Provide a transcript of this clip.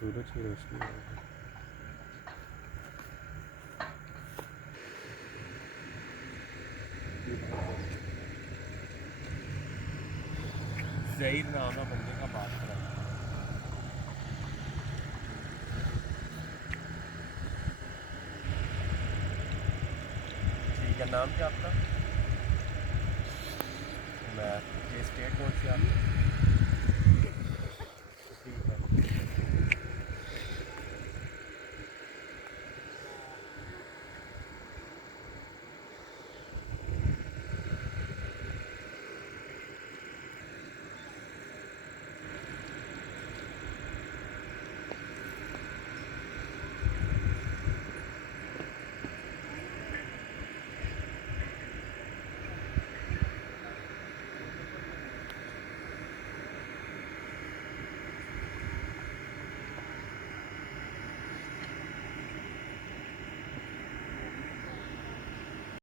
सूरज की रोशनी आ रही है। ज़हीर नाम है बंदे का, बात करा। ठीक है, नाम क्या आपका? मैं, ये स्टेट कौन सी है आपकी?